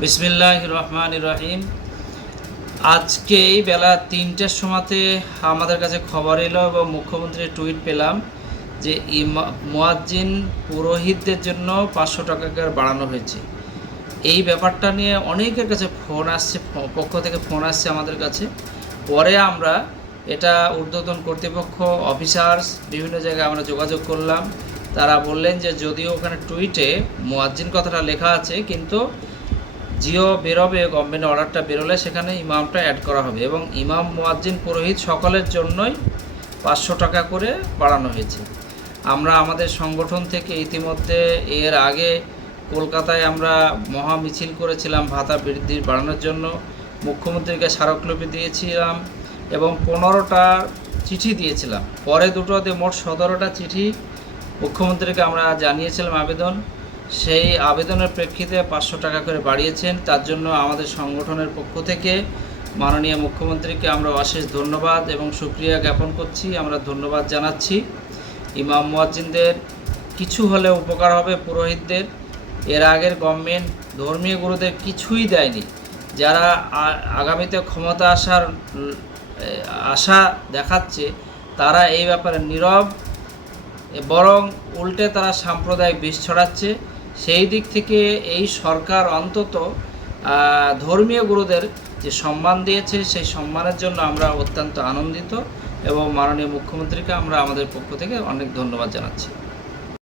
বিসমিল্লাহির রহমানির রহিম। আজকেই বেলা ৩টার সময়তে আমাদের কাছে খবর এলো এবং মুখ্যমন্ত্রীর টুইট পেলাম যে মুয়াজ্জিন পুরোহিতদের জন্য ৫০০ টাকা করে বাড়ানো হয়েছে। এই ব্যাপারটা নিয়ে অনেকের কাছে ফোন আসছে, পক্ষ থেকে ফোন আসছে আমাদের কাছে। পরে আমরা এটা ঊর্ধ্বতন কর্তৃপক্ষ, অফিসার্স, বিভিন্ন জায়গায় আমরা যোগাযোগ করলাম। তারা বললেন যে যদিও ওখানে টুইটে মুয়াজ্জিন কথাটা লেখা আছে, কিন্তু জিও বেরোবে, গভর্নমেন্ট অর্ডারটা বেরোলে সেখানে ইমামটা অ্যাড করা হবে এবং ইমাম, মুয়াজ্জিন, পুরোহিত সকলের জন্যই ৫০০ টাকা করে বাড়ানো হয়েছে। আমরা আমাদের সংগঠন থেকে ইতিমধ্যে এর আগে কলকাতায় আমরা মহা মিছিল করেছিলাম ভাতা বৃদ্ধির বাড়ানোর জন্য। মুখ্যমন্ত্রীকে স্মারকলিপি দিয়েছিলাম এবং 15টা চিঠি দিয়েছিলাম। পরে দুটোতে মোট 17টা চিঠি মুখ্যমন্ত্রীকে আমরা জানিয়েছিলাম আবেদন। সেই আবেদনের প্রেক্ষিতে ৫০০ টাকা করে বাড়িয়েছেন। তার জন্য আমাদের সংগঠনের পক্ষ থেকে মাননীয় মুখ্যমন্ত্রীকে আমরা অশেষ ধন্যবাদ এবং সুক্রিয়া জ্ঞাপন করছি। আমরা ধন্যবাদ জানাচ্ছি। ইমাম মুয়াজ্জিনদের কিছু হলে উপকার হবে, পুরোহিতদের। এর আগের গভর্নমেন্ট ধর্মীয় গুরুদের কিছুই দেয়নি। যারা আগামীতে ক্ষমতা আসার আশা দেখাচ্ছে তারা এই ব্যাপারে নীরব, বরং উল্টে তারা সাম্প্রদায়িক বিষ ছড়াচ্ছে। সেই দিক থেকে এই সরকার অন্তত ধর্মীয় গুরুদের যে সম্মান দিয়েছে, সেই সম্মানের জন্য আমরা অত্যন্ত আনন্দিত এবং মাননীয় মুখ্যমন্ত্রীকে আমরা আমাদের পক্ষ থেকে অনেক ধন্যবাদ জানাচ্ছি।